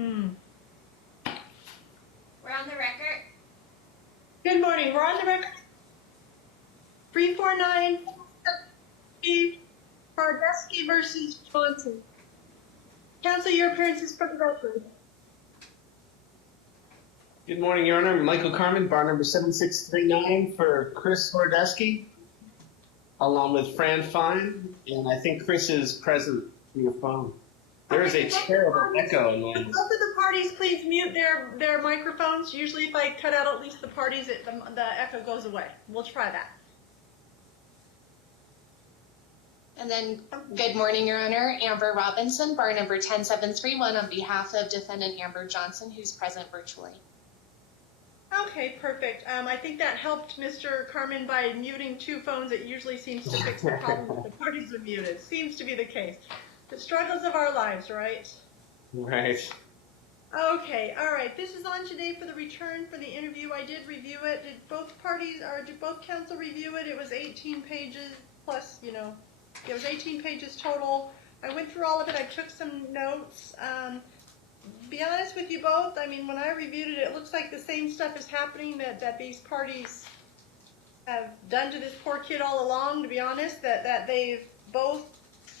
We're on the record. Good morning. We're on the record. 349 Horodesky versus Johnson. Counsel, your appearance is for the record. Good morning, Your Honor. Michael Carmen, bar number 7639 for Chris Horodesky, along with Fran Fine, and I think Chris is present through your phone. There is a terrible echo in my Both of the parties, please mute their microphones. Usually if I cut out at least the parties, the echo goes away. We'll try that. And then, good morning, Your Honor. Amber Robinson, bar number 10731, on behalf of defendant Amber Johnson, who's present virtually. Okay, perfect. I think that helped Mr. Carmen by muting two phones. It usually seems to fix the problem when the parties are muted. Seems to be the case. The struggles of our lives, right? Right. Okay, all right. This is on today for the return for the interview. I did review it. Did both parties, or did both counsel review it? It was 18 pages plus, you know, it was 18 pages total. I went through all of it. I took some notes. Be honest with you both, I mean, when I reviewed it, it looks like the same stuff is happening that these parties have done to this poor kid all along, to be honest, that they've both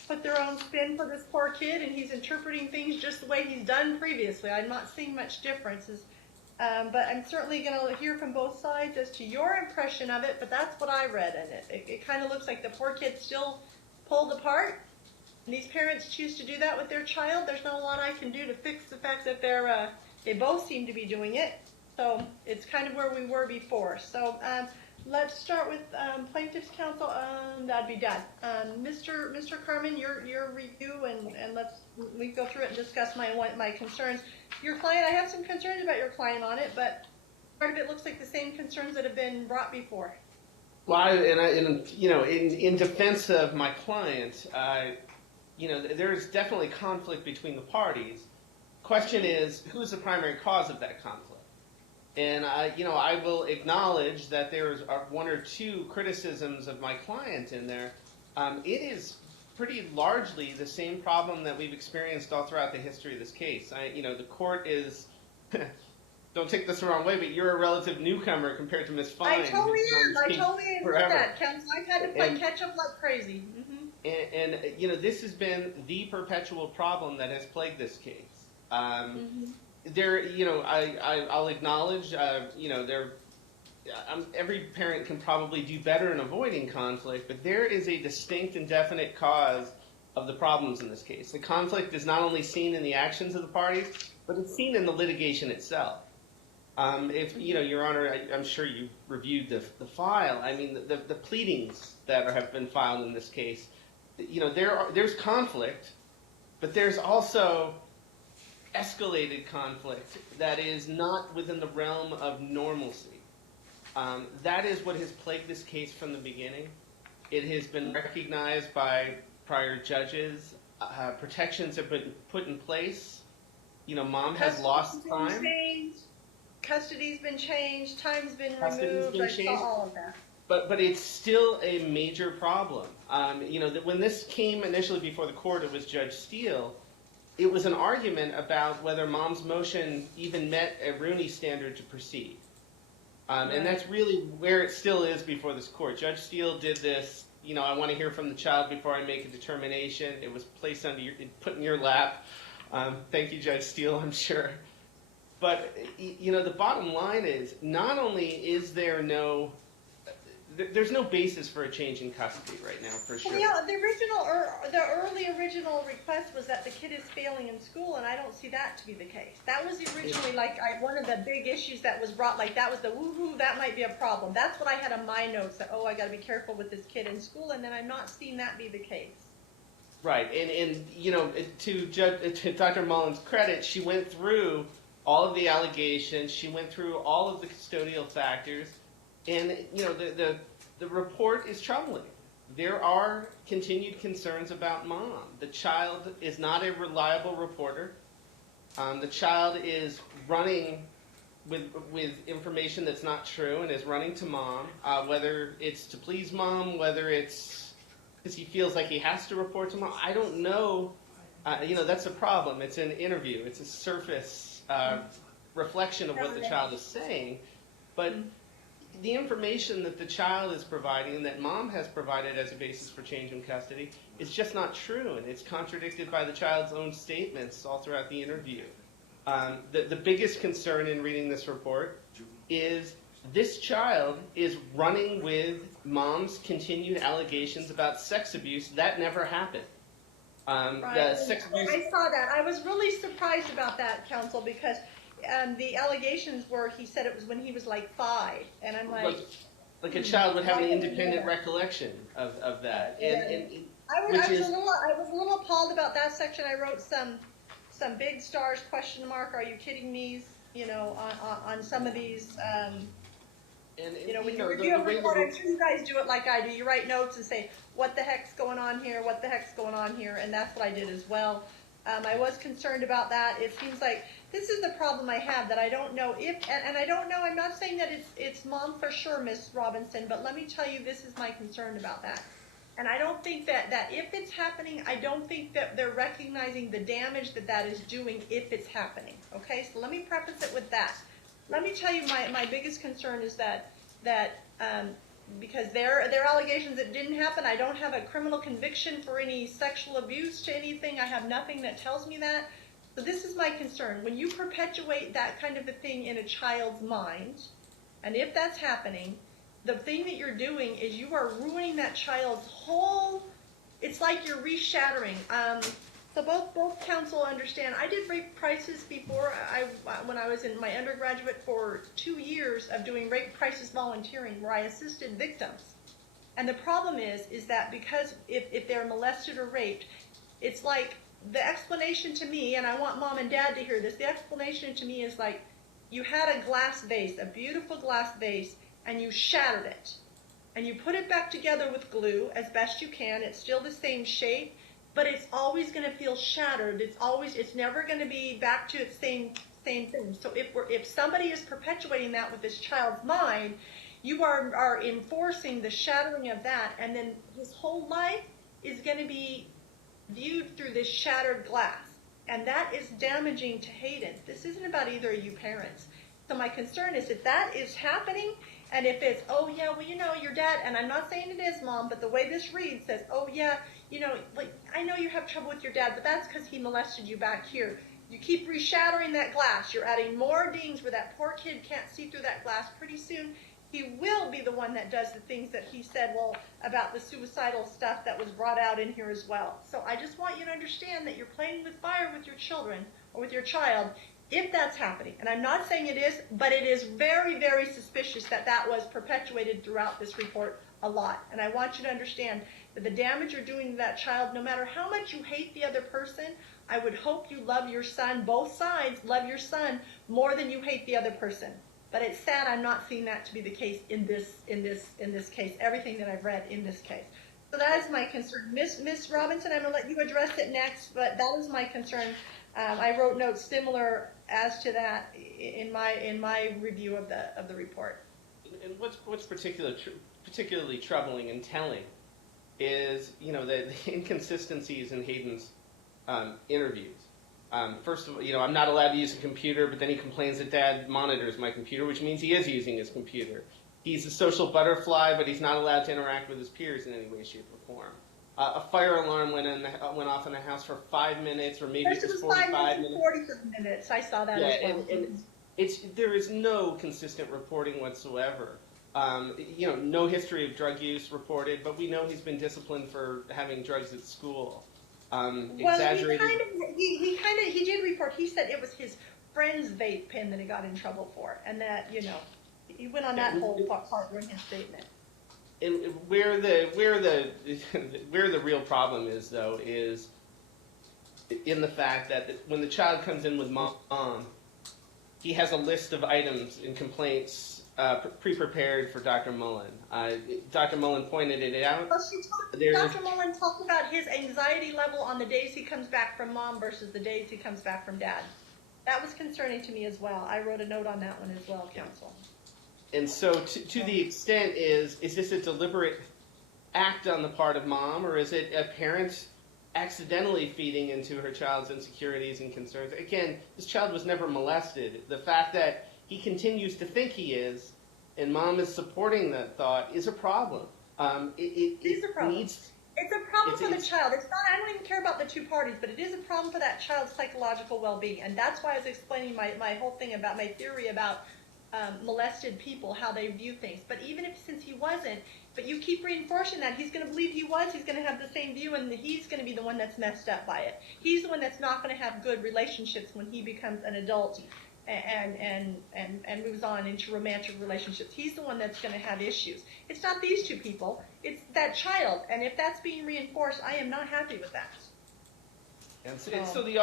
put their own spin for this poor kid, and he's interpreting things just the way he's done previously. I'm not seeing much differences, but I'm certainly going to hear from both sides as to your impression of it, but that's what I read in it. It kind of looks like the poor kid's still pulled apart. And these parents choose to do that with their child. There's not a lot I can do to fix the fact that they both seem to be doing it. So it's kind of where we were before. So let's start with plaintiff's counsel. That'd be done. Mr. Carmen, your review, and we go through it and discuss my concerns. Your client, I have some concerns about your client on it, but part of it looks like the same concerns that have been brought before. Well, in defense of my client, there's definitely conflict between the parties. Question is, who's the primary cause of that conflict? And I will acknowledge that there's one or two criticisms of my client in there. It is pretty largely the same problem that we've experienced all throughout the history of this case. The court is, don't take this the wrong way, but you're a relative newcomer compared to Ms. Fine. I totally am with that, Counsel. I've had to play catch up like crazy. Mm-hmm. And this has been the perpetual problem that has plagued this case. I'll acknowledge, every parent can probably do better in avoiding conflict, but there is a distinct and definite cause of the problems in this case. The conflict is not only seen in the actions of the parties, but it's seen in the litigation itself. Your Honor, I'm sure you reviewed the file. I mean, the pleadings that have been filed in this case, there's conflict, but there's also escalated conflict that is not within the realm of normalcy. That is what has plagued this case from the beginning. It has been recognized by prior judges. Protections have been put in place. Mom has lost time. Custody's been changed. Time's been removed. I saw all of that. But it's still a major problem. When this came initially before the court, it was Judge Steele. It was an argument about whether Mom's motion even met a Rooney standard to proceed. And that's really where it still is before this court. Judge Steele did this, I want to hear from the child before I make a determination. It was placed put in your lap. Thank you, Judge Steele, I'm sure. But, the bottom line is, not only is there's no basis for a change in custody right now, for sure. Well, yeah, the early original request was that the kid is failing in school, and I don't see that to be the case. That was originally one of the big issues that was brought, that was the woohoo, that might be a problem. That's what I had on my notes, that, I got to be careful with this kid in school, and then I'm not seeing that be the case. Right, and to Dr. Mullen's credit, she went through all of the allegations, she went through all of the custodial factors, and, the report is troubling. There are continued concerns about Mom. The child is not a reliable reporter. The child is running with information that's not true and is running to Mom, whether it's to please Mom, whether it's because he feels like he has to report to Mom. I don't know That's a problem. It's an interview. It's a surface reflection of what the child is saying. But the information that the child is providing and that mom has provided as a basis for change in custody is just not true, and it's contradicted by the child's own statements all throughout the interview. The biggest concern in reading this report is this child is running with mom's continued allegations about sex abuse. That never happened. Right. The sex abuse. I saw that. I was really surprised about that, counsel, because the allegations were he said it was when he was like 5, and I'm like a child would have an independent recollection of that. I was a little appalled about that section. I wrote some big stars, question mark, are you kidding me? On some of these. When you review a report, I'm sure you guys do it like I do. You write notes and say, what the heck's going on here? What the heck's going on here? And that's what I did as well. I was concerned about that. It seems like this is the problem I have, that I don't know if, and I don't know, I'm not saying that it's mom for sure, Miss Robinson, but let me tell you, this is my concern about that. And I don't think that if it's happening, I don't think that they're recognizing the damage that is doing if it's happening. Okay, so let me preface it with that. Let me tell you, my biggest concern is that because their allegations that didn't happen, I don't have a criminal conviction for any sexual abuse to anything. I have nothing that tells me that. So this is my concern. When you perpetuate that kind of a thing in a child's mind, and if that's happening, the thing that you're doing is you are ruining that child's whole, it's like you're reshattering. So both counsel understand. I did rape crisis before. When I was in my undergraduate for 2 years of doing rape crisis volunteering, where I assisted victims. And the problem is that because if they're molested or raped, it's like the explanation to me, and I want mom and dad to hear this. The explanation to me is like you had a glass vase, a beautiful glass vase, and you shattered it, and you put it back together with glue as best you can. It's still the same shape, but it's always going to feel shattered. It's never going to be back to its same thing. So if somebody is perpetuating that with this child's mind, you are enforcing the shattering of that, and then his whole life is going to be viewed through this shattered glass, and that is damaging to Hayden. This isn't about either of you parents. So my concern is if that is happening, and if it's, oh yeah, well, your dad, and I'm not saying it is, Mom, but the way this reads says, oh yeah, like, I know you have trouble with your dad, but that's because he molested you back here. You keep reshattering that glass. You're adding more dings where that poor kid can't see through that glass. Pretty soon, he will be the one that does the things that he said, about the suicidal stuff that was brought out in here as well. So I just want you to understand that you're playing with fire with your children, or with your child, if that's happening. And I'm not saying it is, but it is very, very suspicious that was perpetuated throughout this report a lot. And I want you to understand that the damage you're doing to that child, no matter how much you hate the other person, I would hope you love your son, both sides love your son more than you hate the other person. But it's sad I'm not seeing that to be the case in this case, everything that I've read in this case. So that is my concern. Miss Robinson, I'm going to let you address it next, but that is my concern. I wrote notes similar as to that in my review of the report. And what's particularly troubling and telling is the inconsistencies in Hayden's interviews. First of all, I'm not allowed to use a computer, but then he complains that Dad monitors my computer, which means he is using his computer. He's a social butterfly, but he's not allowed to interact with his peers in any way, shape, or form. A fire alarm went off in the house for 5 minutes, or maybe it was 45 minutes. 40 minutes. I saw that as well. And there is no consistent reporting whatsoever. No history of drug use reported, but we know he's been disciplined for having drugs at school. Exaggerated. He did report. He said it was his friend's vape pen that he got in trouble for, and that he went on that whole part during his statement. And where the real problem is, though, is in the fact that when the child comes in with mom, he has a list of items and complaints pre-prepared for Dr. Mullen. Dr. Mullen pointed it out. Dr. Mullen talked about his anxiety level on the days he comes back from mom versus the days he comes back from dad. That was concerning to me as well. I wrote a note on that one as well, counsel. And so to the extent is this a deliberate act on the part of mom, or is it a parent accidentally feeding into her child's insecurities and concerns. Again, this child was never molested. The fact that he continues to think he is, and mom is supporting that thought, is a problem. It is a problem. Needs, it's a problem for the child. It's not. I don't even care about the two parties, but it is a problem for that child's psychological well-being, and that's why I was explaining my whole thing about my theory about molested people, how they view things. But even if, since he wasn't, but you keep reinforcing that, he's going to believe he was, he's going to have the same view, and he's going to be the one that's messed up by it. He's the one that's not going to have good relationships when he becomes an adult and moves on into romantic relationships. He's the one that's going to have issues. It's not these two people, it's that child. And if that's being reinforced, I am not happy with that. And so the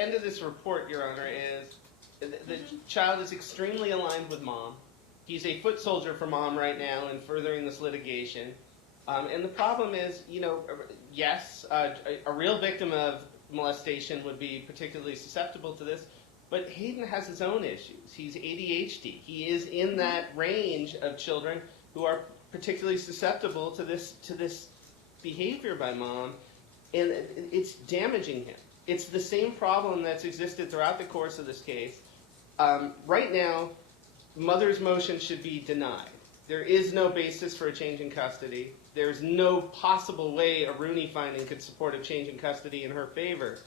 end of this report, Your Honor, is the child is extremely aligned with mom. He's a foot soldier for mom right now in furthering this litigation. And the problem is, yes, a real victim of molestation would be particularly susceptible to this, but Hayden has his own issues. He's ADHD. He is in that range of children who are particularly susceptible to this behavior by mom, and it's damaging him. It's the same problem that's existed throughout the course of this case. Right now, mother's motion should be denied. There is no basis for a change in custody. There's no possible way a Rooney finding could support a change in custody in her favor.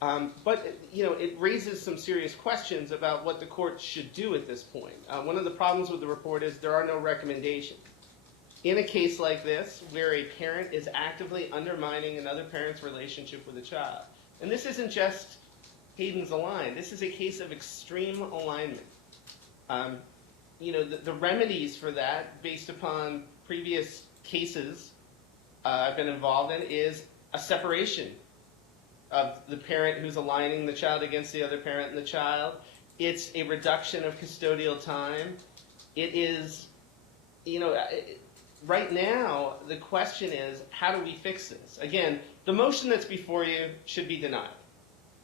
But it raises some serious questions about what the court should do at this point. One of the problems with the report is there are no recommendations. In a case like this, where a parent is actively undermining another parent's relationship with a child, and this isn't just Hayden's aligned, this is a case of extreme alignment. The remedies for that, based upon previous cases I've been involved in, is a separation of the parent who's aligning the child against the other parent and the child. It's a reduction of custodial time. It is, right now, the question is, how do we fix this? Again, the motion that's before you should be denied.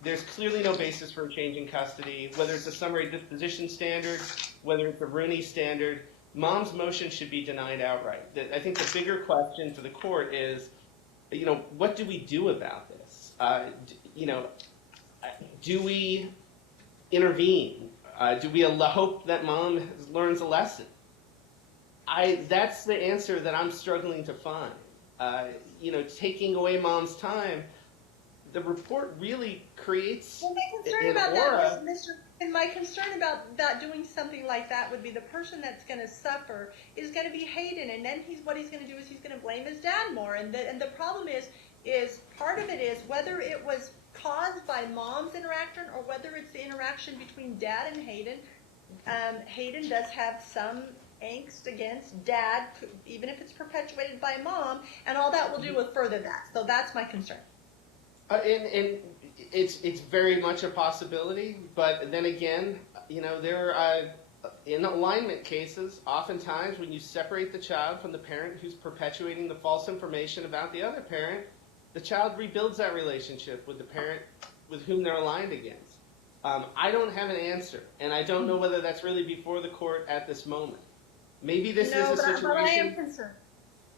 There's clearly no basis for a change in custody, whether it's a summary disposition standard, whether it's a Rooney standard. Mom's motion should be denied outright. I think the bigger question for the court is, what do we do about this? Do we intervene? Do we hope that mom learns a lesson? That's the answer that I'm struggling to find. Taking away mom's time, the report really creates an aura. And my concern about that, doing something like that, would be the person that's going to suffer is going to be Hayden, and then what he's going to do is he's going to blame his dad more. And the problem is part of it is whether it was caused by mom's interaction or whether it's the interaction between dad and Hayden. Hayden does have some angst against dad, even if it's perpetuated by mom, and all that will do will further that. So that's my concern. And it's very much a possibility, but then again, there are in alignment cases, oftentimes when you separate the child from the parent who's perpetuating the false information about the other parent, the child rebuilds that relationship with the parent with whom they're aligned against. I don't have an answer, and I don't know whether that's really before the court at this moment. Maybe this is a situation. But I am concerned.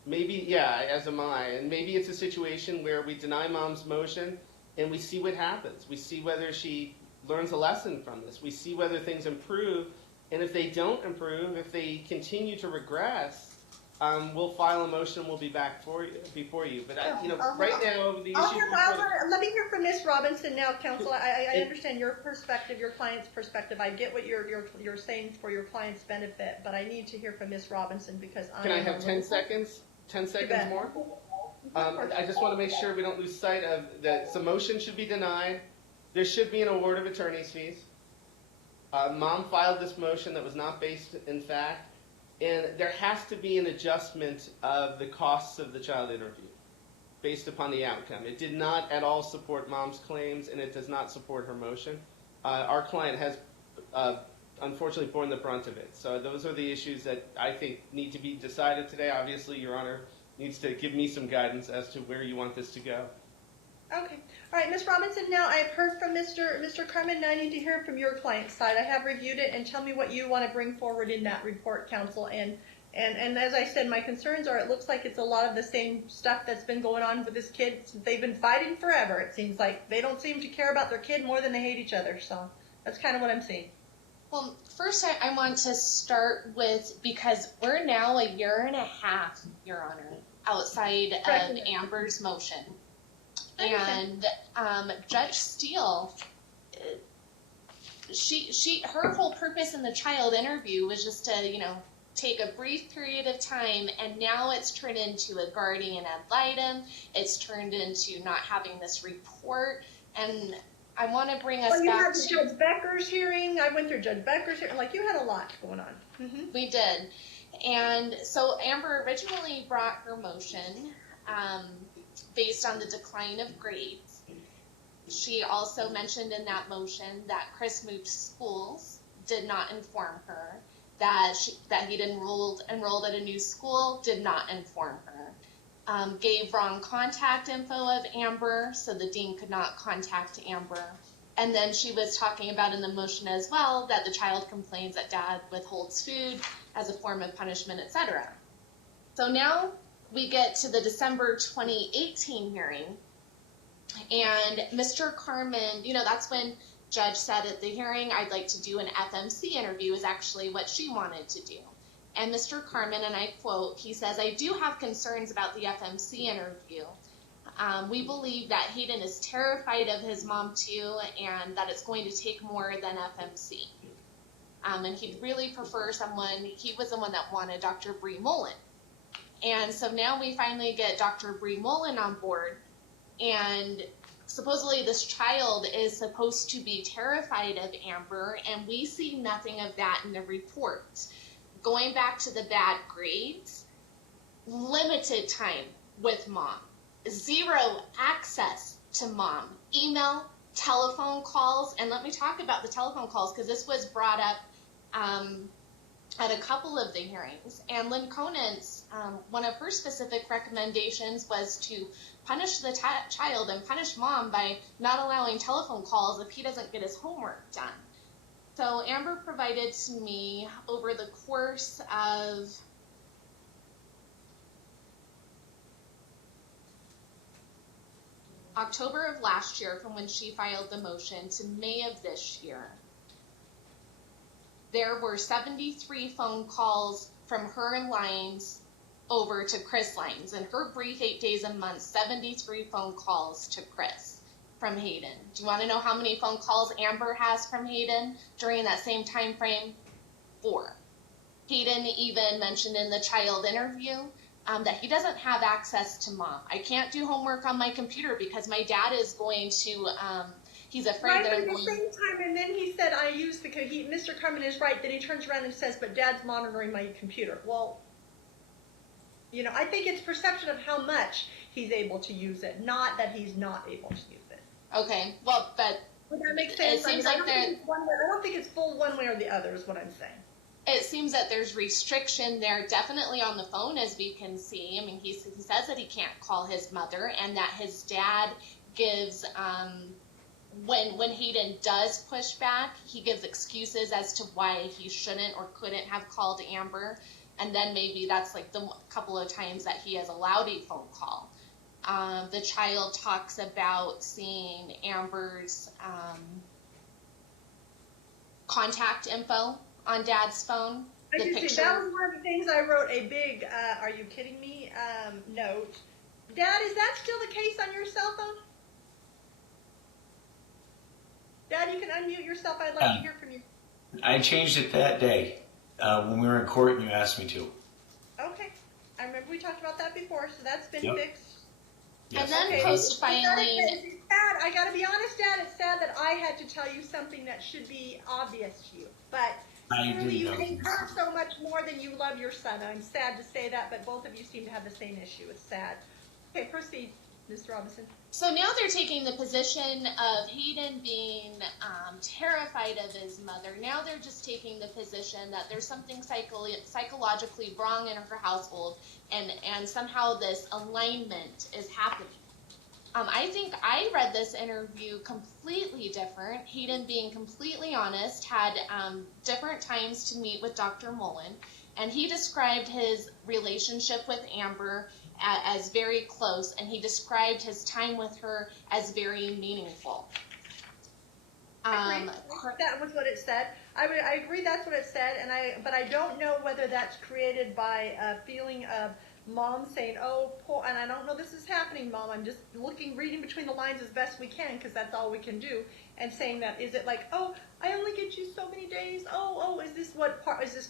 Maybe, yeah, as am I. And maybe it's a situation where we deny mom's motion and we see what happens. We see whether she learns a lesson from this. We see whether things improve. And if they don't improve, if they continue to regress, we'll file a motion and we'll be back before you. But, right now, the issue... Let me hear from Ms. Robinson now, counsel. I understand your perspective, your client's perspective. I get what you're saying for your client's benefit, but I need to hear from Ms. Robinson because Can I have 10 seconds? 10 seconds more? I just want to make sure we don't lose sight of that. The motion should be denied. There should be an award of attorney's fees. Mom filed this motion that was not based in fact, and there has to be an adjustment of the costs of the child interview based upon the outcome. It did not at all support mom's claims, and it does not support her motion. Our client has unfortunately borne the brunt of it. So those are the issues that I think need to be decided today. Obviously, Your Honor needs to give me some guidance as to where you want this to go. Okay. All right, Ms. Robinson, now I've heard from Mr. Carmen. Now I need to hear from your client's side. I have reviewed it, and tell me what you want to bring forward in that report, counsel. And And as I said, my concerns are it looks like it's a lot of the same stuff that's been going on with this kid. They've been fighting forever. It seems like they don't seem to care about their kid more than they hate each other. So that's kind of what I'm seeing. Well, first I want to start with, because we're now a year and a half, Your Honor, outside of Amber's motion. And Judge Steele, her whole purpose in the child interview was just to, take a brief period of time, and now it's turned into a guardian ad litem. It's turned into not having this report, and I want to bring us back to... you had Judge Becker's hearing. I went through Judge Becker's hearing. Like, you had a lot going on. Mm-hmm. We did. And so Amber originally brought her motion based on the decline of grades. She also mentioned in that motion that Chris moved schools, did not inform her, that he'd enrolled at a new school, did not inform her, gave wrong contact info of Amber, so the dean could not contact Amber. And then she was talking about in the motion as well that the child complains that dad withholds food as a form of punishment, etc. So now we get to the December 2018 hearing, and Mr. Carmen, that's when Judge said at the hearing, I'd like to do an FMC interview, is actually what she wanted to do. And Mr. Carmen, and I quote, he says, I do have concerns about the FMC interview. We believe that Hayden is terrified of his mom too, and that it's going to take more than FMC. And he'd really prefer he was the one that wanted Dr. Bree Mullen. And so now we finally get Dr. Bree Mullen on board, and supposedly this child is supposed to be terrified of Amber, and we see nothing of that in the report. Going back to the bad grades, limited time with mom, zero access to mom, email, telephone calls, and let me talk about the telephone calls because this was brought up at a couple of the hearings. And Lynn Conant's, one of her specific recommendations was to punish the child and punish mom by not allowing telephone calls if he doesn't get his homework done. So Amber provided to me over the course of October of last year, from when she filed the motion, to May of this year, there were 73 phone calls from her lines over to Chris lines. In her brief 8 days a month, 73 phone calls to Chris from Hayden. Do you want to know how many phone calls Amber has from Hayden during that same time frame? 4. Hayden even mentioned in the child interview that he doesn't have access to mom. I can't do homework on my computer because my dad is going to, he's afraid that I'm going to... Right, at the same time, and then he said, Mr. Carmen is right, then he turns around and says, but dad's monitoring my computer. Well, I think it's perception of how much he's able to use it, not that he's not able to use it. Okay, well, but would that make sense? It seems like I don't think it's full one way or the other is what I'm saying. It seems that there's restriction there, definitely on the phone, as we can see. I mean, he says that he can't call his mother, and that his dad gives, when Hayden does push back, he gives excuses as to why he shouldn't or couldn't have called Amber, and then maybe that's like the couple of times that he has allowed a phone call. The child talks about seeing Amber's contact info on dad's phone. I do see. That was one of the things I wrote a big, are you kidding me, note. Dad, is that still the case on your cell phone? Dad, you can unmute yourself. I'd like to hear from you. I changed it that day when we were in court and you asked me to. Okay. I remember we talked about that before, so that's been fixed. Yes. And then post-filing... It's sad. I gotta be honest, Dad, it's sad that I had to tell you something that should be obvious to you. But clearly you hate her so much more than you love your son. I'm sad to say that, but both of you seem to have the same issue. It's sad. Okay, proceed, Ms. Robinson. So now they're taking the position of Hayden being terrified of his mother. Now they're just taking the position that there's something psychologically wrong in her household, and somehow this alignment is happening. I think I read this interview completely different. Hayden, being completely honest, had different times to meet with Dr. Mullen, And he described his relationship with Amber as very close, and he described his time with her as very meaningful. That was what it said. I agree that's what it said, but I don't know whether that's created by a feeling of mom saying, oh, poor, and I don't know this is happening, Mom. I'm just reading between the lines as best we can, because that's all we can do, and saying that, is it like, oh, I only get you so many days? Oh, is this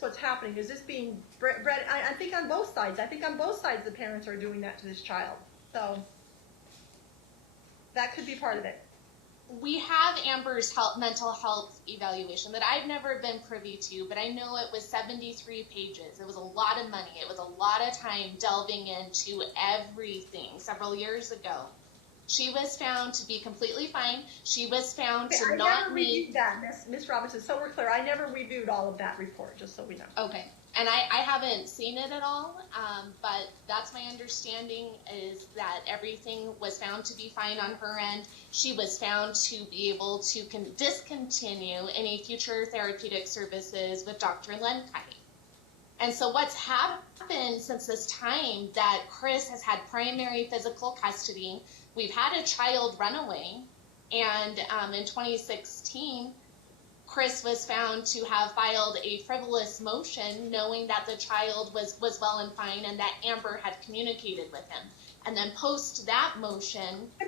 what's happening? Is this being bred? I think on both sides. I think on both sides the parents are doing that to this child. So that could be part of it. We have Amber's mental health evaluation that I've never been privy to, but I know it was 73 pages. It was a lot of money. It was a lot of time delving into everything several years ago. She was found to be completely fine. She was found to not need... I never reviewed that, Miss Robinson, so we're clear. I never reviewed all of that report, just so we know. Okay. And I haven't seen it at all, but that's my understanding, is that everything was found to be fine on her end. She was found to be able to discontinue any future therapeutic services with Dr. Lenkai. And so what's happened since this time that Chris has had primary physical custody, we've had a child run away, and in 2016, Chris was found to have filed a frivolous motion knowing that the child was well and fine and that Amber had communicated with him. And then post that motion, I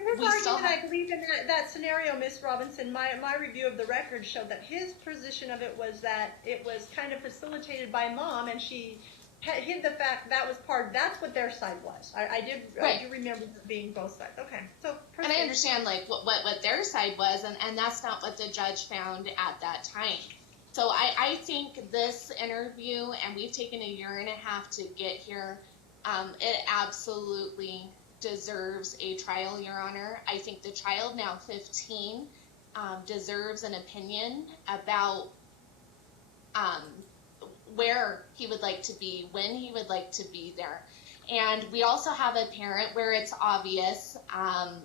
believe in that scenario, Miss Robinson, my review of the record showed that his position of it was that it was kind of facilitated by Mom, and she hid the fact that's what their side was. I do remember it being both sides. Okay, so proceed. And I understand like what their side was, and that's not what the judge found at that time. So I think this interview, and we've taken 1.5 years to get here, it absolutely deserves a trial, Your Honor. I think the child, now 15, deserves an opinion about where he would like to be, when he would like to be there. And we also have a parent where it's obvious, I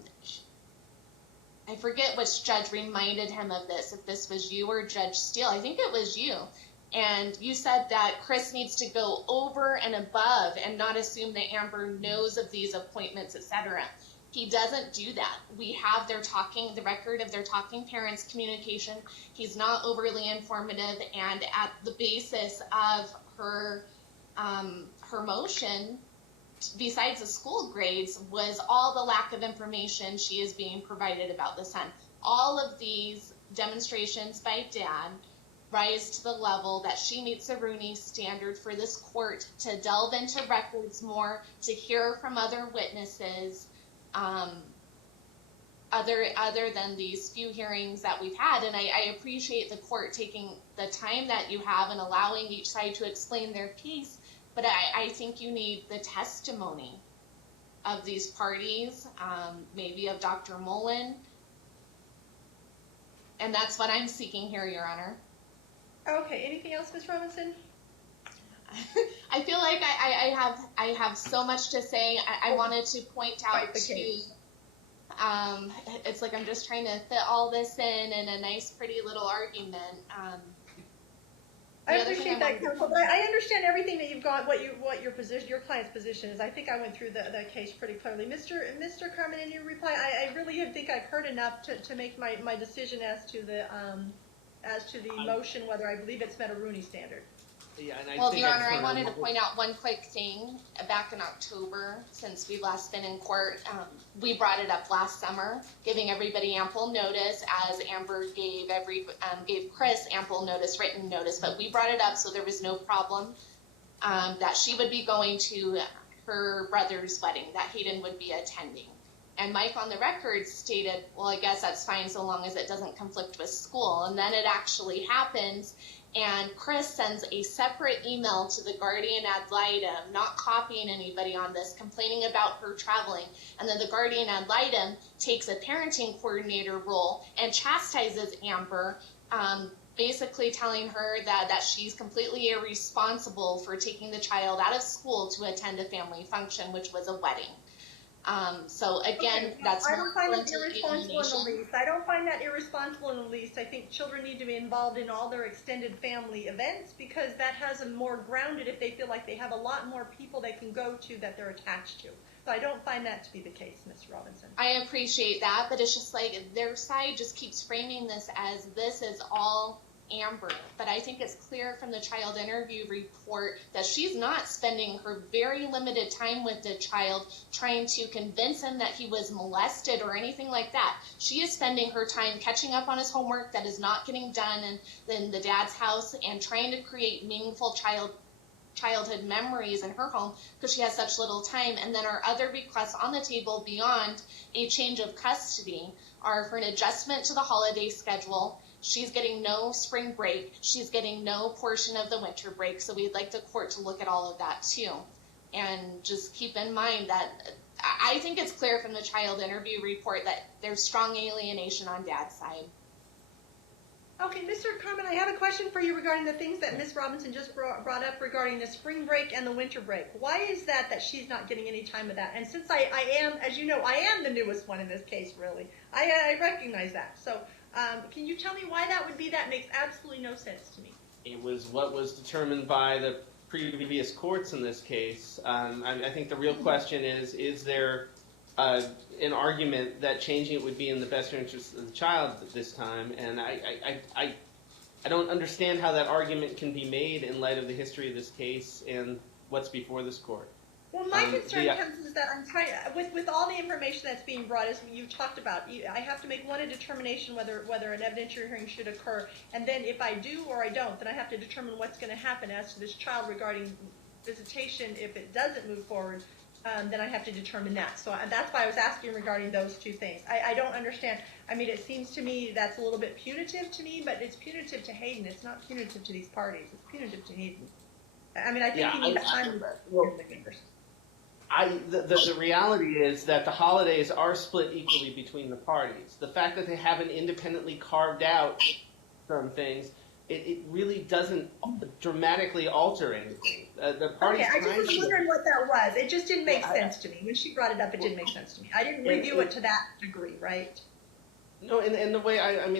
forget which judge reminded him of this, if this was you or Judge Steele. I think it was you. And you said that Chris needs to go over and above and not assume that Amber knows of these appointments, etc. He doesn't do that. We have the record of their talking parents' communication. He's not overly informative, and at the basis of her motion, besides the school grades, was all the lack of information she is being provided about the son. All of these demonstrations by Dad rise to the level that she meets the Rooney standard for this court to delve into records more, to hear from other witnesses, other than these few hearings that we've had. And I appreciate the court taking the time that you have and allowing each side to explain their case, but I think you need the testimony of these parties, maybe of Dr. Mullen, and that's what I'm seeking here, Your Honor. Okay, anything else, Ms. Robinson? I feel like I have so much to say. I wanted to point out to, it's like I'm just trying to fit all this in a nice, pretty little argument. I appreciate that, counsel, but I understand everything that you've got, what your position, your client's position is. I think I went through the case pretty clearly. Mr. Carmen, in your reply, I really think I've heard enough to make my decision as to the motion, whether I believe it's met a Rooney standard. Yeah, and well, Your Honor, I wanted to point out one quick thing. Back in October, since we've last been in court, we brought it up last summer, giving everybody ample notice, as Amber gave Chris ample notice, written notice. But we brought it up so there was no problem that she would be going to her brother's wedding, that Hayden would be attending. And Mike on the record stated, well, I guess that's fine so long as it doesn't conflict with school. And then it actually happens. And Chris sends a separate email to the guardian ad litem, not copying anybody on this, complaining about her traveling. And then the guardian ad litem takes a parenting coordinator role and chastises Amber, basically telling her that she's completely irresponsible for taking the child out of school to attend a family function, which was a wedding. So again, Okay, that's I don't find that parental irresponsible in the alienation. least. I don't find that irresponsible in the least. I think children need to be involved in all their extended family events because that has them more grounded if they feel like they have a lot more people they can go to that they're attached to. So I don't find that to be the case, Ms. Robinson. I appreciate that, but it's just like their side just keeps framing this as this is all Amber. But I think it's clear from the child interview report that she's not spending her very limited time with the child trying to convince him that he was molested or anything like that. She is spending her time catching up on his homework that is not getting done in the dad's house and trying to create meaningful childhood memories in her home because she has such little time. And then our other requests on the table beyond a change of custody are for an adjustment to the holiday schedule. She's getting no spring break. She's getting no portion of the winter break. So we'd like the court to look at all of that too. And just keep in mind that I think it's clear from the child interview report that there's strong alienation on dad's side. Okay, Mr. Carmen, I have a question for you regarding the things that Ms. Robinson just brought up regarding the spring break and the winter break. Why is that she's not getting any time of that? And since I am, as you know, I am the newest one in this case, really. I recognize that. So can you tell me why that would be? That makes absolutely no sense to me. It was what was determined by the previous courts in this case. I think the real question is there an argument that changing it would be in the best interest of the child at this time? And I don't understand how that argument can be made in light of the history of this case and what's before this court. Well, my concern comes is that I'm trying, with all the information that's being brought, as you talked about, I have to make a determination whether an evidentiary hearing should occur, and then if I do or I don't, then I have to determine what's going to happen as to this child regarding visitation. If it doesn't move forward, then I have to determine that. So that's why I was asking regarding those two things. I don't understand. I mean, it seems to me that's a little bit punitive to me, but it's punitive to Hayden. It's not punitive to these parties. It's punitive to Hayden. I mean, I think he needs time. The reality is that the holidays are split equally between the parties. The fact that they haven't independently carved out some things, it really doesn't dramatically alter anything. The parties. Okay, I just was wondering what that was. It just didn't make sense to me. When she brought it up, it didn't make sense to me. I didn't review it to that degree, right? No, and the way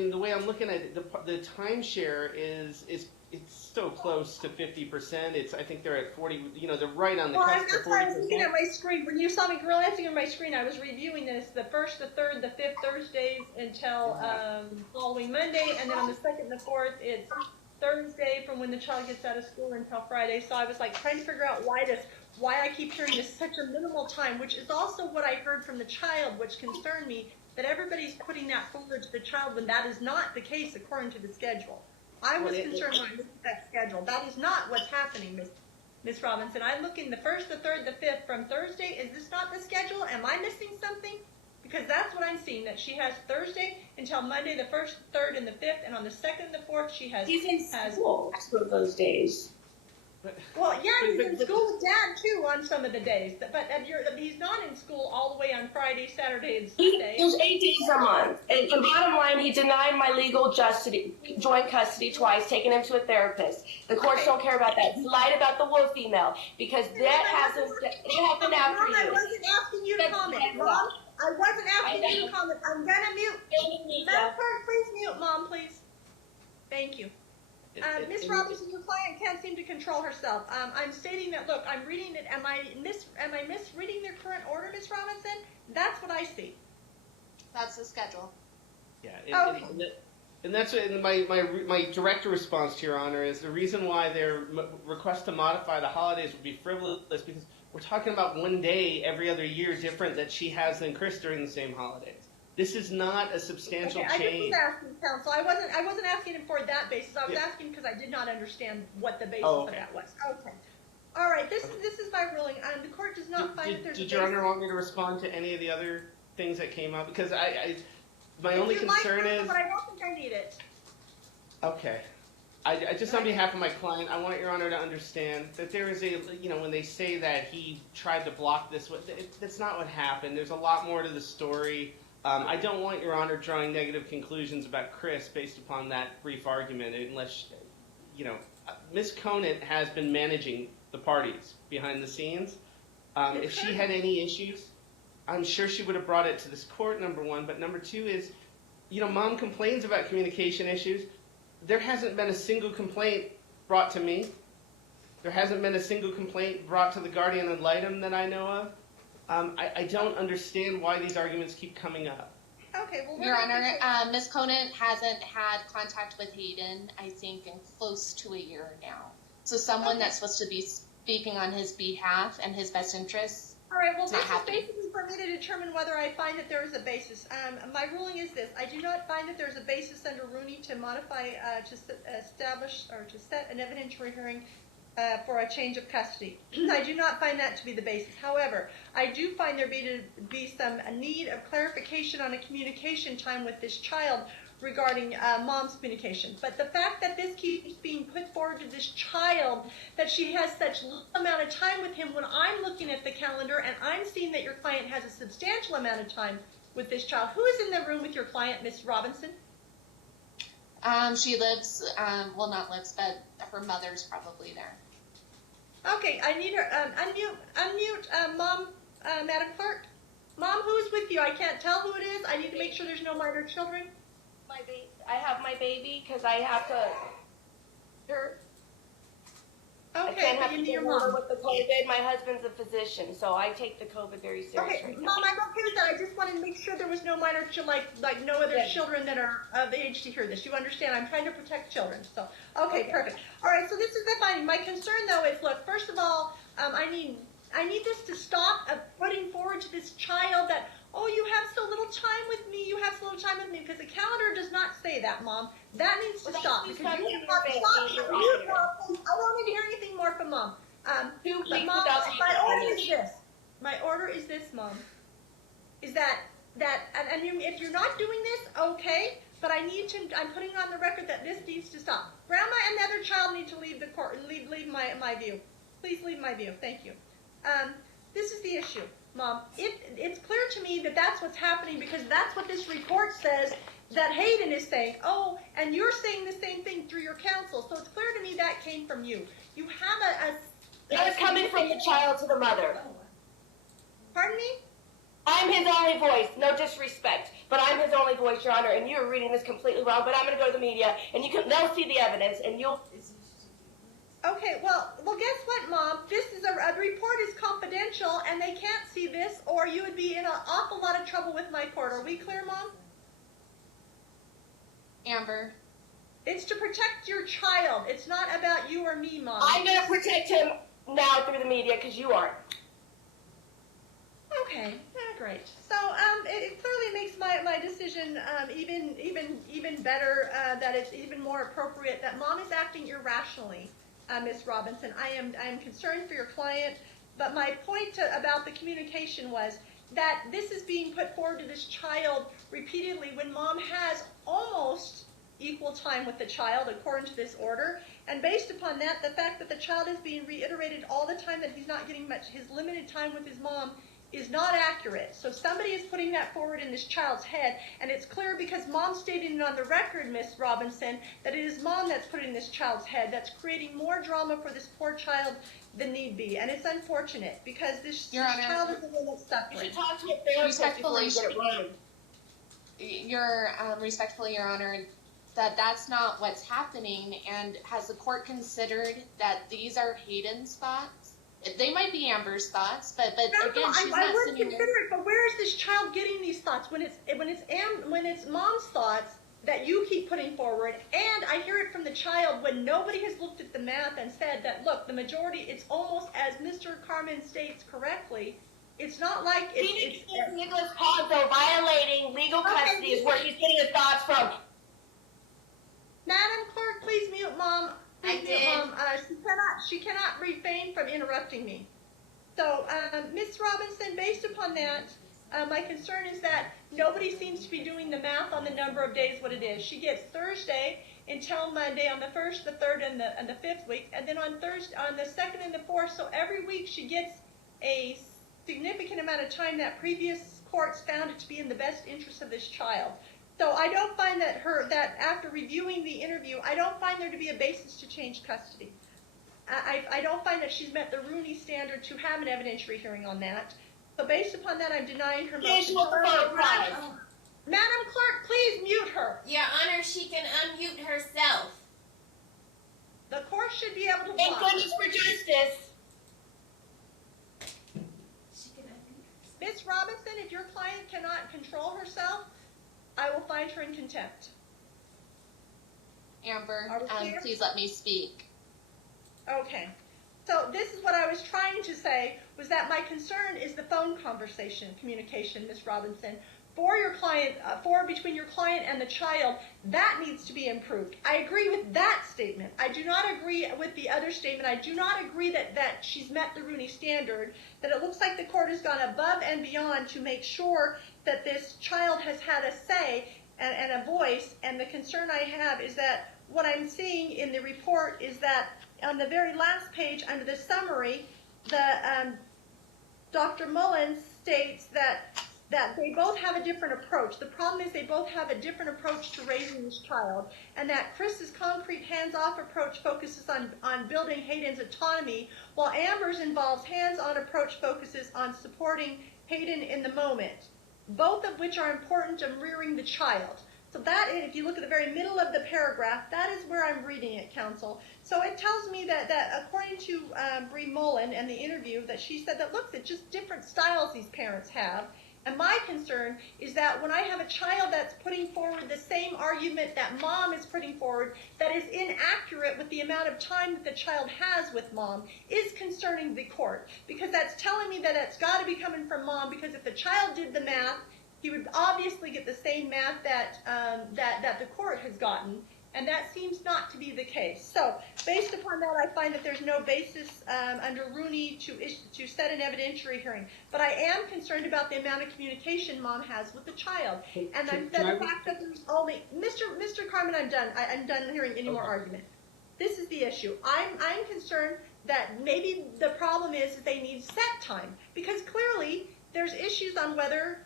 the way I'm looking at it, the timeshare is it's so close to 50%. I think they're at 40. You know, they're right on the cusp of 40%. That's why I was looking at my screen. When you saw me glancing at my screen, I was reviewing this: the first, the third, the fifth Thursdays until following Monday, and then on the second, the fourth, it's Thursday from when the child gets out of school until Friday. So I was like trying to figure out why I keep hearing this such a minimal time, which is also what I heard from the child, which concerned me. That everybody's putting that forward to the child when that is not the case according to the schedule. I was concerned when I looked at that schedule. That is not what's happening, Miss Robinson. I look in the first, the third, the fifth from Thursday. Is this not the schedule? Am I missing something? Because that's what I'm seeing, that she has Thursday until Monday, the first, third, and the fifth, and on the second and the fourth, she has... He's in school for those days. Well, yeah, he's in school with Dad, too, on some of the days. But he's not in school all the way on Friday, Saturday, and Sunday. There's 8 days a month. And bottom line, he denied my legal joint custody twice, taking him to a therapist. The courts don't care about that. He lied about the wolf email because that happened after Mom, you. I wasn't asking you to comment. Mom, I wasn't asking you to comment. I'm going to mute. Madam Clerk, please mute, Mom, please. Thank you. Ms. Robinson, your client can't seem to control herself. I'm stating that, look, I'm reading it. Am I misreading their current order, Ms. Robinson? That's what I see. That's the schedule. Yeah. Okay. And that's my direct response to Your Honor is the reason why their request to modify the holidays would be frivolous because we're talking about one day every other year different that she has than Chris during the same holidays. This is not a substantial change. I just was asking, counsel. I wasn't asking him for that basis. I was asking because I did not understand what the basis of that was. Okay. All right. This is my ruling. The court does not find that there's. Did Your Honor want me to respond to any of the other things that came up? Because my only concern is. But I don't think I need it. Okay. I just on behalf of my client, I want Your Honor to understand that there is when they say that he tried to block this, that's not what happened. There's a lot more to the story. I don't want Your Honor drawing negative conclusions about Chris based upon that brief argument unless, Ms. Conant has been managing the parties behind the scenes. If she had any issues, I'm sure she would have brought it to this court, number one. But number two is, mom complains about communication issues. There hasn't been a single complaint brought to me. There hasn't been a single complaint brought to the guardian ad litem that I know of. I don't understand why these arguments keep coming up. Okay, well, Your Honor, Ms. Conant hasn't had contact with Hayden, I think, in close to a year now. So someone that's supposed to be speaking on his behalf and his best interests. All right, well, It's this not is happening. basically for me to determine whether I find that there is a basis. My ruling is this. I do not find that there's a basis under Rooney to modify, to establish, or to set an evidentiary hearing for a change of custody. I do not find that to be the basis. However, I do find there to be some need of clarification on a communication time with this child regarding mom's communication. But the fact that this keeps being put forward to this child, that she has such little amount of time with him, when I'm looking at the calendar and I'm seeing that your client has a substantial amount of time with this child. Who is in the room with your client, Miss Robinson? She lives, well, not lives, but her mother's probably there. Okay, I need her, unmute, Mom, Madam Clerk. Mom, who's with you? I can't tell who it is. I need to make sure there's no minor children. I have my baby because I have to. Sure. I Okay, can't but have you to need your deal with mom. the COVID. My husband's a physician, so I take the COVID very seriously. Okay, right Mom, I'm okay with that. I just wanted to make sure there was no minor like no other Yes. children that are of age to hear this. You understand? I'm trying to protect children. So, okay, perfect. All right, so this is the finding. My concern, though, is look. First of all, I need this to stop putting forward to this child that, oh, you have so little time with me. You have so little time with me, because the calendar does not say that, Mom. That needs to Well, stop. that's Because you something have to you're stop. making, You- I don't need to hear anything more from Mom. 2 But weeks Mom, without my order is taking this. My order is this, Mom. Is that if you're not doing this, okay. But I'm putting it on the record that this needs to stop. Grandma and the other child need to leave the court and leave my view. Please leave my view. Thank you. This is the issue, Mom. It's clear to me that that's what's happening, because that's what this report says that Hayden is saying. Oh, and you're saying the same thing through your counsel. So it's clear to me that came from you. You have It's coming from the child to the mother. Pardon me? I'm his only voice, no disrespect, but I'm his only voice, Your Honor, and you're reading this completely wrong, but I'm going to go to the media, and they'll see the evidence, and you'll... Okay, well, guess what, Mom? This is a report is confidential, and they can't see this, or you would be in an awful lot of trouble with my court. Are we clear, Mom? Amber. It's to protect your child. It's not about you or me, Mom. I'm going to protect him now through the media, because you aren't. Okay, great. So it clearly makes my decision even better. That it's even more appropriate that Mom is acting irrationally, Miss Robinson. I am concerned for your client, but my point about the communication was that this is being put forward to this child repeatedly when Mom has almost equal time with the child according to this order. And based upon that, the fact that the child is being reiterated all the time that he's not getting much, his limited time with his mom, is not accurate. So somebody is putting that forward in this child's head, and it's clear because Mom's stating it on the record, Miss Robinson, that it is Mom that's putting this child's head, that's creating more drama for this poor child than need be. And it's unfortunate, because this child is the one that's You suffering. should talk to a therapist before you get it wrong. Respectfully, Your Honor, that's not what's happening. And has the court considered that these are Hayden's thoughts? They might be Amber's thoughts, but again, she's I not would sitting consider there. it, but where is this child getting these thoughts when it's Mom's thoughts that you keep putting forward? And I hear it from the child when nobody has looked at the math and said that, look, the majority, it's almost as Mr. Carmen states correctly. It's not like Phoenix Nicholas Ponzo violating legal custody is where he's getting his thoughts from. Madam Clerk, please mute Mom. I Please mute did. Mom. She cannot refrain from interrupting me. So, Ms. Robinson, based upon that, my concern is that nobody seems to be doing the math on the number of days what it is. She gets Thursday until Monday on the 1st, the 3rd, and the 5th week, and then on Thursday, on the 2nd and the 4th. So every week she gets a significant amount of time that previous courts found it to be in the best interest of this child. So I don't find that after reviewing the interview, I don't find there to be a basis to change custody. I don't find that she's met the Rooney standard to have an evidentiary hearing on that. So based upon that, I'm denying her Please motion. look for a prize. Madam Clerk, please mute her. Your Honor, she can unmute herself. The court should be able to Thank block. goodness for justice. She can unmute herself. Ms. Robinson, if your client cannot control herself, I will find her in contempt. Amber, Are we clear? please let me speak. Okay. So this is what I was trying to say, was that my concern is the phone conversation, communication, Ms. Robinson. For your client, between your client and the child, that needs to be improved. I agree with that statement. I do not agree with the other statement. I do not agree that she's met the Rooney standard, that it looks like the court has gone above and beyond to make sure that this child has had a say and a voice. And the concern I have is that what I'm seeing in the report is that on the very last page under the summary, Dr. Mullins states that they both have a different approach. The problem is they both have a different approach to raising this child, and that Chris's concrete hands-off approach focuses on building Hayden's autonomy, while Amber's involves hands-on approach focuses on supporting Hayden in the moment, both of which are important to rearing the child. So that, if you look at the very middle of the paragraph, that is where I'm reading it, counsel. So it tells me that according to Bree Mullen and the interview, that she said that, look, it's just different styles these parents have. And my concern is that when I have a child that's putting forward the same argument that mom is putting forward, that is inaccurate with the amount of time that the child has with mom, is concerning the court. Because that's telling me that it's got to be coming from mom, because if the child did the math, he would obviously get the same math that the court has gotten. And that seems not to be the case. So, based upon that, I find that there's no basis under Rooney to set an evidentiary hearing. But I am concerned about the amount of communication mom has with the child. And the fact that there's only Mr. Carmen, I'm done. I'm done hearing any more argument. This is the issue. I'm concerned that maybe the problem is that they need set time, because clearly there's issues on whether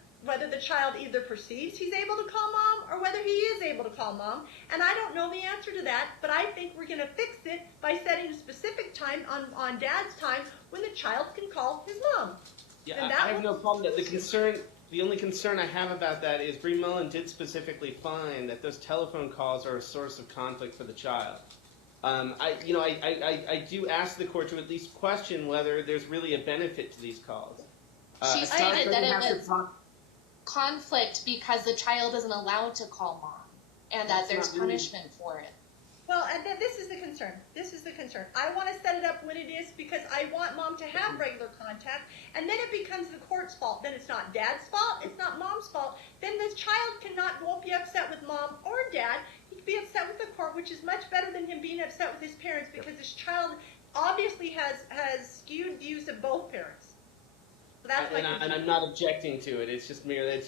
the child either perceives he's able to call mom or whether he is able to call mom. And I don't know the answer to that, but I think we're going to fix it by setting a specific time on dad's time when the child can call his mom. Yeah, I have no problem. The only concern I have about that is Bree Mullen did specifically find that those telephone calls are a source of conflict for the child. I do ask the court to at least question whether there's really a benefit to these calls. She stated that it was conflict because the child isn't allowed to call mom, and that there's punishment for it. Well, and then this is the concern. I want to set it up when it is, because I want mom to have regular contact, and then it becomes the court's fault. Then it's not dad's fault, it's not mom's fault. Then this child won't be upset with mom or dad. He can be upset with the court, which is much better than him being upset with his parents, because this child obviously has skewed views of both parents. And I'm not objecting to it. It's just merely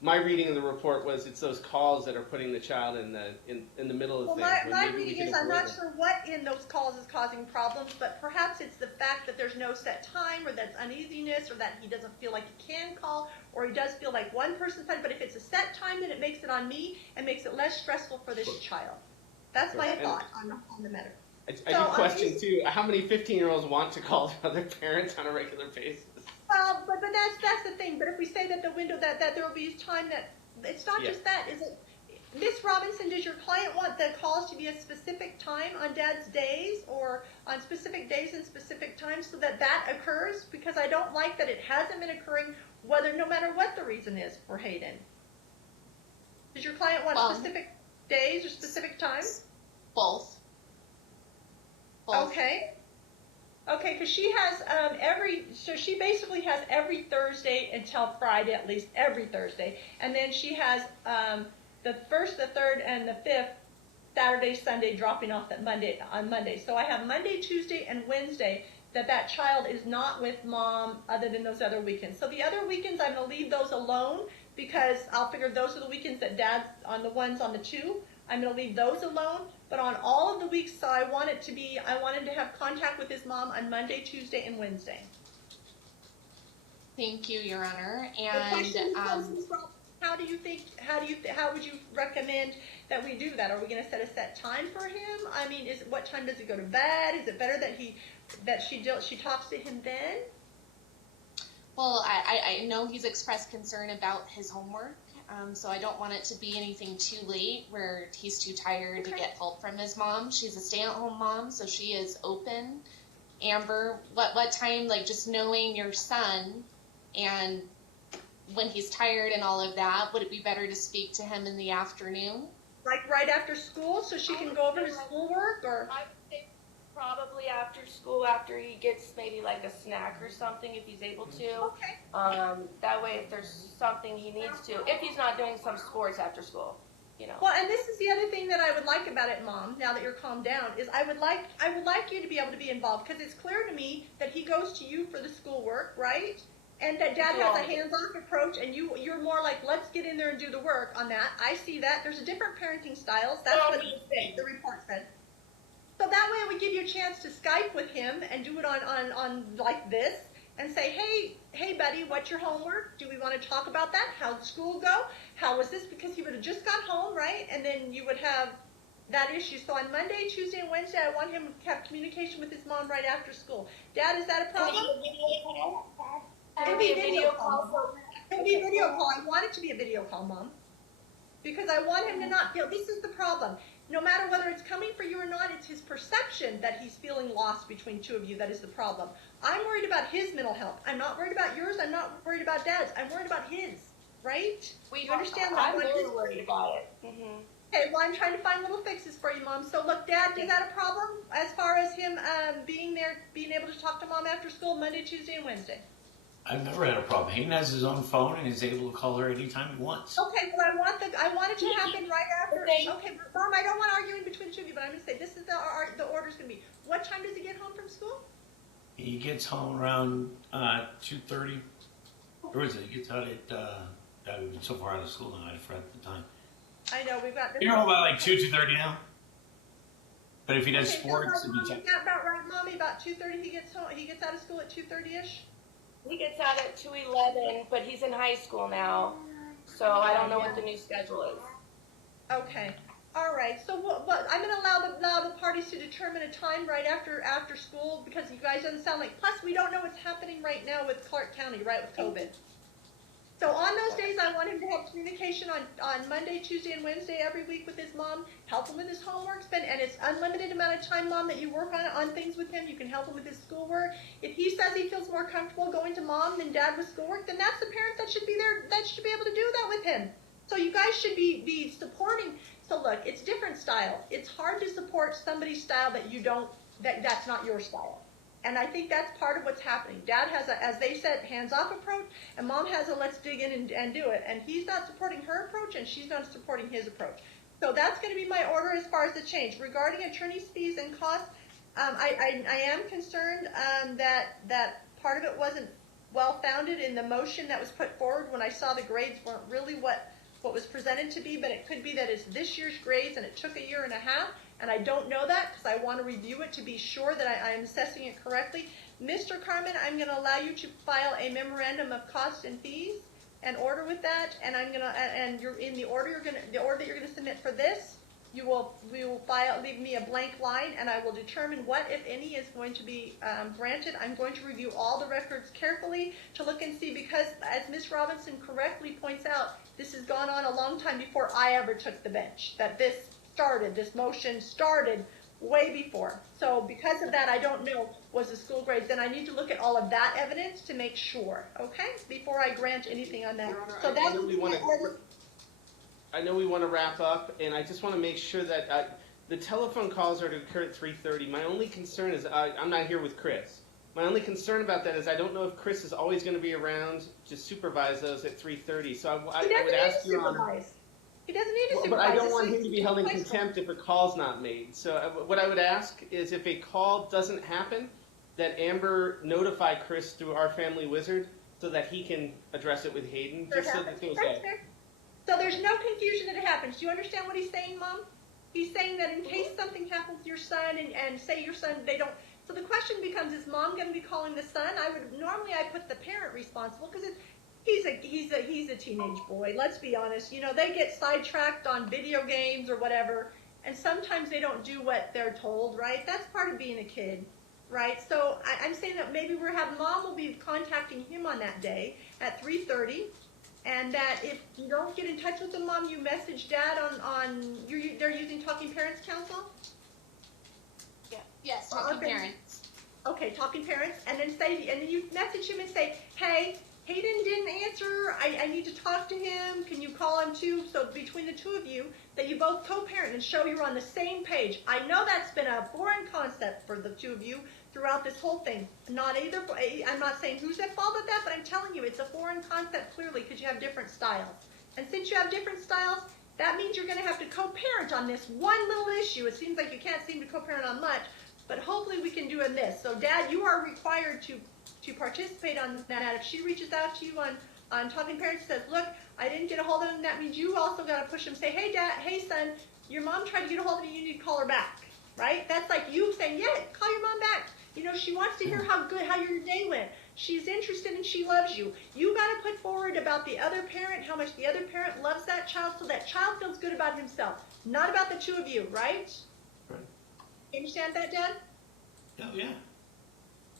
my reading of the report was it's those calls that are putting the child in the middle of things. My reading is I'm not sure what in those calls is causing problems, but perhaps it's the fact that there's no set time, or that's uneasiness, or that he doesn't feel like he can call, or he does feel like one person's fine. But if it's a set time, then it makes it on me and makes it less stressful for this child. That's my thought on the matter. I do question too, how many 15-year-olds want to call their other parents on a regular basis? Well, but that's the thing. But if we say that the window that there will be time that it's not just that, is it? Miss Robinson, does your client want the calls to be a specific time on dad's days, or on specific days and specific times, so that occurs? Because I don't like that it hasn't been occurring, no matter what the reason is for Hayden. Does your client want specific days or specific times? Both. Okay, because she has she basically has every Thursday until Friday, at least every Thursday, and then she has the 1st, the 3rd, and the 5th, Saturday, Sunday, dropping off on Monday. So I have Monday, Tuesday, and Wednesday that child is not with mom, other than those other weekends. So the other weekends I'm going to leave those alone, because I'll figure those are the weekends that dad's on the ones on the 2. I'm going to leave those alone. But on all of the weeks, so I wanted to have contact with his mom on Monday, Tuesday, and Wednesday. Thank you, Your Honor. And how would you recommend that we do that? Are we going to set a set time for him? I mean, what time does he go to bed? Is it better that she talks to him then? Well, I know he's expressed concern about his homework, so I don't want it to be anything too late where he's too tired to get help from his mom. She's a stay-at-home mom, so she is open. Amber, what time, like just knowing your son and when he's tired and all of that, would it be better to speak to him in the afternoon? Like right after school, so she can go over his schoolwork, or? I would say probably after school, after he gets maybe like a snack or something, if he's able to. Okay. That way, if there's something he needs to, if he's not doing some sports after school, you know. Well, and this is the other thing that I would like about it, Mom, now that you're calmed down, is I would like you to be able to be involved, because it's clear to me that he goes to you for the schoolwork, right? And that Dad has a hands-off approach, and you're more like, let's get in there and do the work on that. I see that. There's a different parenting styles. That's what the report said. So that way we give you a chance to Skype with him and do it on like this and say, hey, buddy, what's your homework? Do we want to talk about that? How'd school go? How was this? Because he would have just got home, right? And then you would have that issue. So on Monday, Tuesday, and Wednesday, I want him to have communication with his mom right after school. Dad, is that a problem? It'll be a video call. It'll be a video call. I want it to be a video call, Mom. Because I want him to not feel, this is the problem. No matter whether it's coming for you or not, it's his perception that he's feeling lost between two of you that is the problem. I'm worried about his mental health. I'm not worried about yours. I'm not worried about Dad's. I'm worried about his, right? You understand? I'm really worried about it. Mm-hmm. Okay, well, I'm trying to find little fixes for you, Mom. So look, Dad, is that a problem as far as him being there, being able to talk to Mom after school Monday, Tuesday, and Wednesday? I've never had a problem. Hayden has his own phone and is able to call her anytime he wants. Okay, well, I want it to happen right after. Okay, but Mom, I don't want arguing between two of you, but I'm going to say this is the order's going to be. What time does he get home from school? He gets home around 2:30. Or is it? He gets out at we've been so far out of school now. I forgot the time. I know we've got. You're home about like 2:30 now. But if he does Okay, sports, so it'd be is that about right, Mommy? About 2:30 he gets home. He gets out of school at 2:30ish. He gets out at 2:11, but he's in high school now, so I don't know what the new schedule is. Okay. All right. So what I'm going to allow the parties to determine a time right after school, because you guys doesn't sound like. Plus, we don't know what's happening right now with Clark County, right, with COVID. So on those days, I want him to have communication on Monday, Tuesday, and Wednesday every week with his mom. Help him with his homework. And it's unlimited amount of time, Mom, that you work on things with him. You can help him with his schoolwork. If he says he feels more comfortable going to Mom than Dad with schoolwork, then that's the parent that should be there, that should be able to do that with him. So you guys should be supporting. So look, it's different style. It's hard to support somebody's style that you don't, that's not your style. And I think that's part of what's happening. Dad has a, as they said, hands-off approach, and Mom has a let's dig in and do it. And he's not supporting her approach, and she's not supporting his approach. So that's going to be my order as far as the change. Regarding attorney's fees and costs, I am concerned that part of it wasn't well-founded in the motion that was put forward when I saw the grades weren't really what was presented to be, but it could be that it's this year's grades and it took a year and a half. And I don't know that because I want to review it to be sure that I am assessing it correctly. Mr. Carmen, I'm going to allow you to file a memorandum of costs and fees and order with that. And I'm going to, and you're in the order the order that you're going to submit for this. We will leave me a blank line, and I will determine what, if any, is going to be granted. I'm going to review all the records carefully to look and see, because as Ms. Robinson correctly points out, this has gone on a long time before I ever took the bench. That this motion started way before. So because of that, I don't know was the school grades. Then I need to look at all of that evidence to make sure, okay, before I grant anything on that. So that's I know we want to wrap up, and I just want to make sure that the telephone calls are to occur at 3:30. My only concern is I'm not here with Chris. My only concern about that is I don't know if Chris is always going to be around to supervise those at 3:30. So I would ask you on. He doesn't need to supervise. But I don't want him to be held in contempt if a call's not made. So what I would ask is if a call doesn't happen, that Amber notify Chris through our family wizard so that he can address it with Hayden, just so that things go. So there's no confusion that it happens. Do you understand what he's saying, Mom? He's saying that in case something happens to your son and say your son, they don't. So the question becomes, is Mom going to be calling the son? Normally I put the parent responsible because he's a teenage boy. Let's be honest. You know, they get sidetracked on video games or whatever, and sometimes they don't do what they're told, right? That's part of being a kid. right? So I'm saying that maybe mom will be contacting him on that day at 3:30, and that if you don't get in touch with the mom, you message dad they're using Talking Parents Council? Yes, talking Okay. parents. Okay, Talking Parents, and then you message him and say, hey, Hayden didn't answer, I need to talk to him, can you call him too? So between the two of you, that you both co-parent and show you're on the same page. I know that's been a foreign concept for the two of you throughout this whole thing. I'm not saying who's at fault with that, but I'm telling you, it's a foreign concept clearly because you have different styles. And since you have different styles, that means you're gonna have to co-parent on this one little issue. It seems like you can't seem to co-parent on much, but hopefully we can do in this. So Dad, you are required to participate on that. If she reaches out to you on Talking Parents, says, look, I didn't get a hold of him, that means you also got to push him, say, hey Dad, hey son, your mom tried to get a hold of you, you need to call her back, right? That's like you saying, yeah, call your mom back. You know, she wants to hear how your day went. She's interested and she loves you. You got to put forward about the other parent, how much the other parent loves that child, so that child feels good about himself, not about the two of you, right? Right. You understand that, Dad? Oh, yeah.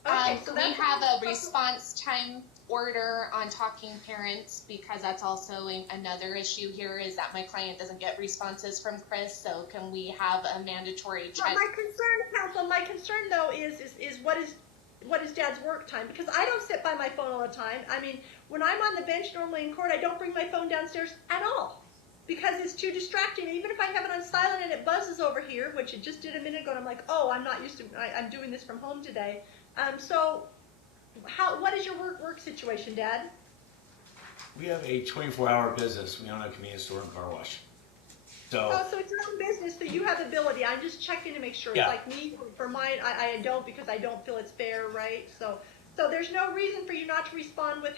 Okay, so We that's have a response time order on Talking Parents because that's also another issue here is that my client doesn't get responses from Chris. So can we have a mandatory check? My concern though is what is Dad's work time? Because I don't sit by my phone all the time. I mean, when I'm on the bench normally in court, I don't bring my phone downstairs at all because it's too distracting. Even if I have it on silent and it buzzes over here, which it just did a minute ago, and I'm like, oh, I'm not used to. I'm doing this from home today. So, what is your work situation, Dad? We have a 24-hour business. We own a convenience store and car wash. So, Oh, so it's your own business, so you have ability. I'm just checking to make sure. Yeah. It's like me, for mine, I don't because I don't feel it's fair, right? So there's no reason for you not to respond with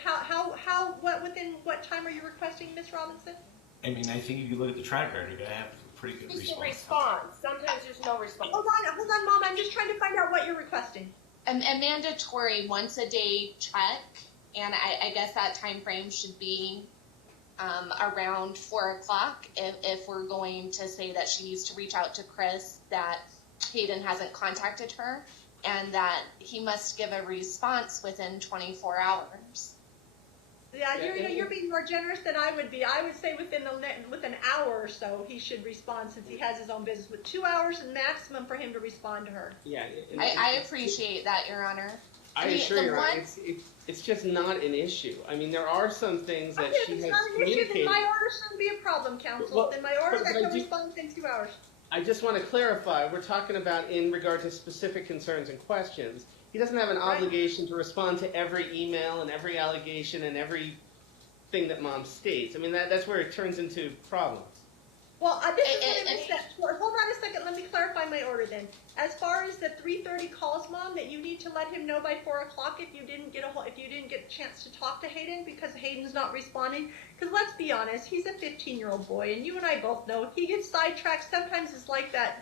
within what time are you requesting, Miss Robinson? I mean, I think if you look at the track record, you're going to have a pretty good There's a response. response. Sometimes there's no response. Hold on, Mom. I'm just trying to find out what you're requesting. A mandatory once a day check, and I guess that time frame should be around 4 o'clock if we're going to say that she needs to reach out to Chris, that Hayden hasn't contacted her, and that he must give a response within 24 hours. Yeah, you're being more generous than I would be. I would say within an hour or so he should respond since he has his own business. With 2 hours and maximum for him to respond to her. Yeah. I appreciate that, Your Honor. I assure you, it's just not an issue. I mean, there are some things that she has communicated. If it's not an issue, then my order shouldn't be a problem, counsel. Well, then my order but can respond within 2 hours. I just want to clarify, we're talking about in regard to specific concerns and questions. He doesn't have an obligation to respond to every email and every allegation and every thing that Mom states. I mean, that's where it turns into problems. Well, this is what I missed that. Hold on a second. Let me clarify my order then. As far as the 3:30 calls, Mom, that you need to let him know by 4 o'clock if you didn't get a chance to talk to Hayden because Hayden's not responding. Because let's be honest, he's a 15-year-old boy, and you and I both know if he gets sidetracked, sometimes it's like that.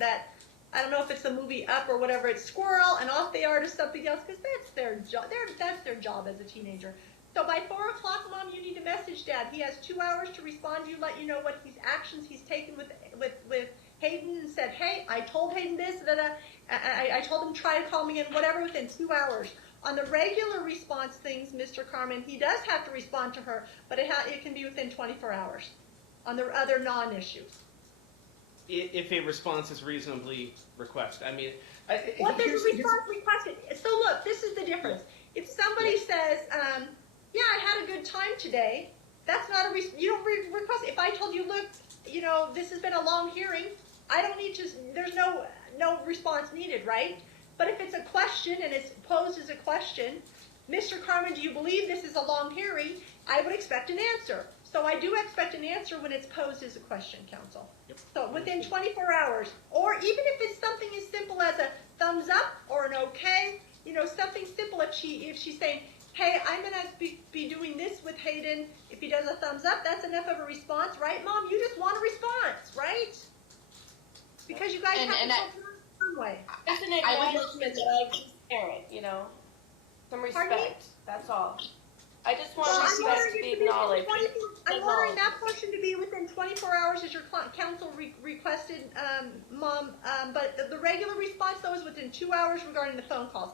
I don't know if it's a movie Up or whatever. It's squirrel, and off they are to something else because that's their job. That's their job as a teenager. So by 4 o'clock, Mom, you need to message Dad. He has 2 hours to respond to you, let you know what actions he's taken with Hayden and said, hey, I told Hayden this, I told him try to call me in, whatever, within 2 hours. On the regular response things, Mr. Carmen, he does have to respond to her, but it can be within 24 hours on the other non-issues. If a response is reasonably requested. I mean, What does a response requested? So look, this is the difference. If somebody says, yeah, I had a good time today, that's not you don't request. If I told you, look, this has been a long hearing, I don't need to, there's no response needed, right? But if it's a question and it's posed as a question, Mr. Carmen, do you believe this is a long hearing? I would expect an answer. So I do expect an answer when it's posed as a question, counsel. Yep. So within 24 hours, or even if it's something as simple as a thumbs up or an okay, something simple if she's saying, hey, I'm going to be doing this with Hayden. If he does a thumbs up, that's enough of a response, right, Mom? You just want a response, right? Because you guys have to go some way. It's an acknowledgement that I'm parent, some respect. That's all. I just want Well, I'm respect ordering to be it to be within acknowledged. 24 I'm ordering that portion to be within 24 hours as your council requested, Mom. But the regular response though is within 2 hours regarding the phone calls.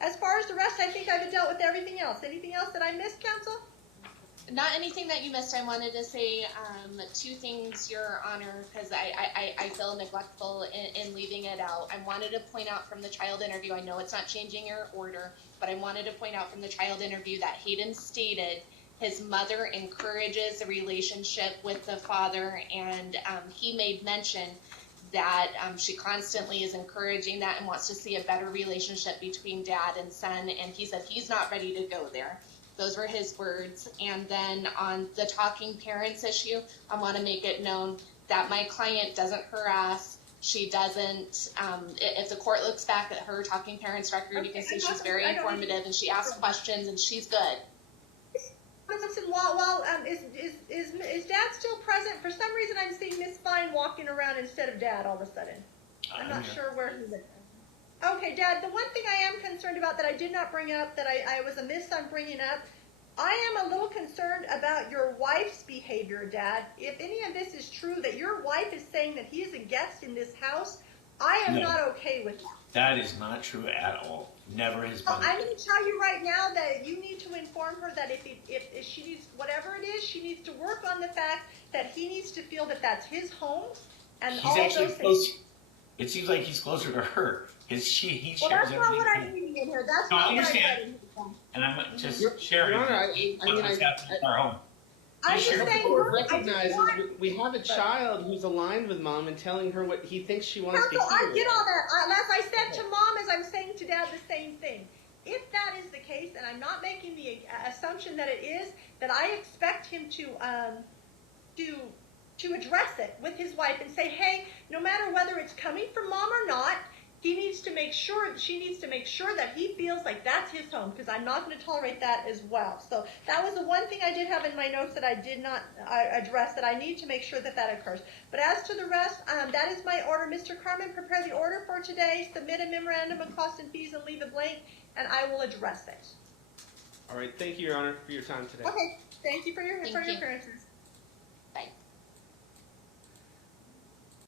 As far as the rest, I think I've dealt with everything else. Anything else that I missed, Council? Not anything that you missed. I wanted to say two things, Your Honor, because I feel neglectful in leaving it out. I wanted to point out from the child interview, I know it's not changing your order, but I wanted to point out from the child interview that Hayden stated his mother encourages a relationship with the father, and he made mention that she constantly is encouraging that and wants to see a better relationship between dad and son, and he said he's not ready to go there. Those were his words. And then on the talking parents issue, I want to make it known that my client doesn't harass. She doesn't, if the court looks back at her talking parents record, you can see she's very informative and she asks questions and she's good. Listen, is Dad still present? For some reason, I'm seeing Miss Fine walking around instead of Dad all of a sudden. I'm not sure where he went. Okay, Dad, the one thing I am concerned about that I did not bring up, that I was amiss on bringing up, I am a little concerned about your wife's behavior, Dad. If any of this is true, that your wife is saying that he is a guest in this house, I am not okay with that. That is not true at all. Never has been. I'm going to tell you right now that you need to inform her that if she needs, whatever it is, she needs to work on the fact that he needs to feel that that's his home. And He's all actually those close. things. It seems like he's closer to her. He shares Well, that's not everything. what I'm reading in here. That's No, I not what I'm understand. reading here. And I'm just Your sharing Honor, what's happening in our home. I'm just Sure. saying, The court look, I just recognizes want- we have a child who's aligned with Mom and telling her what he thinks she wants to Counsel, I hear. get all that. As I said to Mom, as I'm saying to Dad, the same thing. If that is the case, and I'm not making the assumption that it is, that I expect him to address it with his wife and say, hey, no matter whether it's coming from Mom or not, she needs to make sure that he feels like that's his home, because I'm not going to tolerate that as well. So that was the one thing I did have in my notes that I did not address, that I need to make sure that occurs. But as to the rest, that is my order. Mr. Carmen, prepare the order for today, submit a memorandum of costs and fees and leave it blank, and I will address it. All right, thank you, Your Honor, for your time today. Okay, thank you for your Thank you. appearances. Bye.